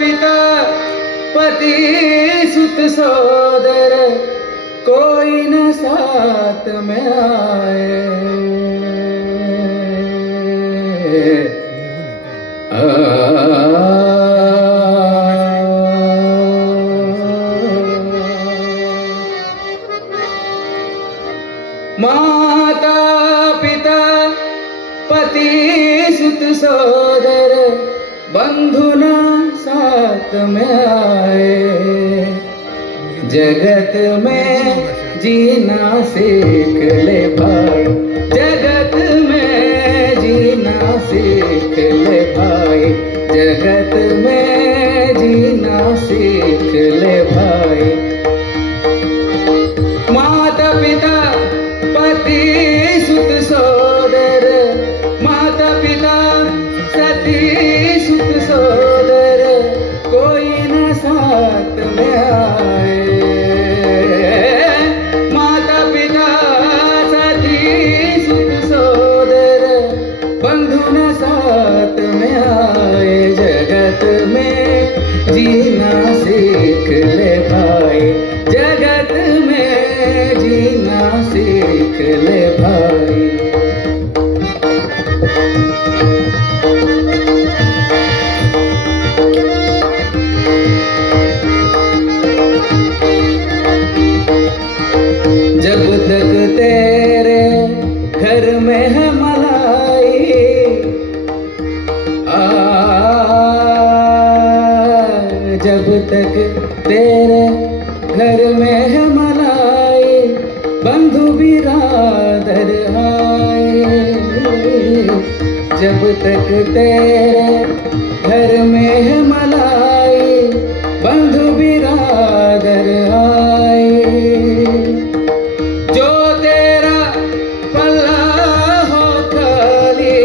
पिता पति सुत सोदर कोई न साथ में आए। माता पिता पति सुत सोदर बंधु न साथ में आए। जगत में जीना सीख ले भाई, जगत में जीना सीख ले भाई, जगत में जीना सीख ले भाई। माता पिता पति सुत सोदर, माता पिता सती सुत सोदर कोई न साथ में आए। माता पिता सती सुत सोदर बंधु न साथ में आए। जगत में जीना सीख ले भाई, जगत में जीना सीख ले भाई। जब तक तेरे घर में है मलाई, जब तक तेरे घर में है मलाई, बंधु बिरादर आए। जब तक तेरे घर में है मलाई, बंधु बिरादर आए। जो तेरा पल्ला हो खाली,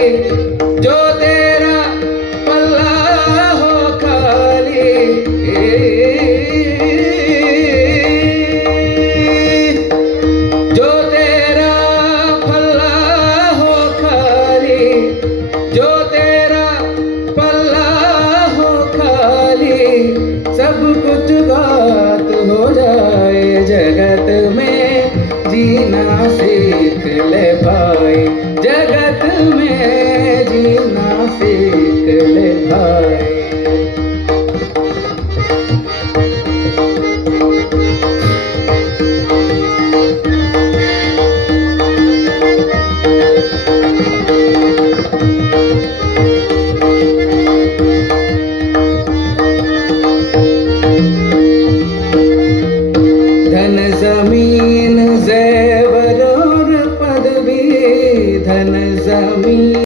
जो तेरा पल्ला हो खाली, जो तेरा पल्ला हो खाली, जो तेरा पल्ला हो खाली, सब कुछ बात हो जाए। जगत में जीना सीख ले भाई, जगत में जीना सीख ले भाई।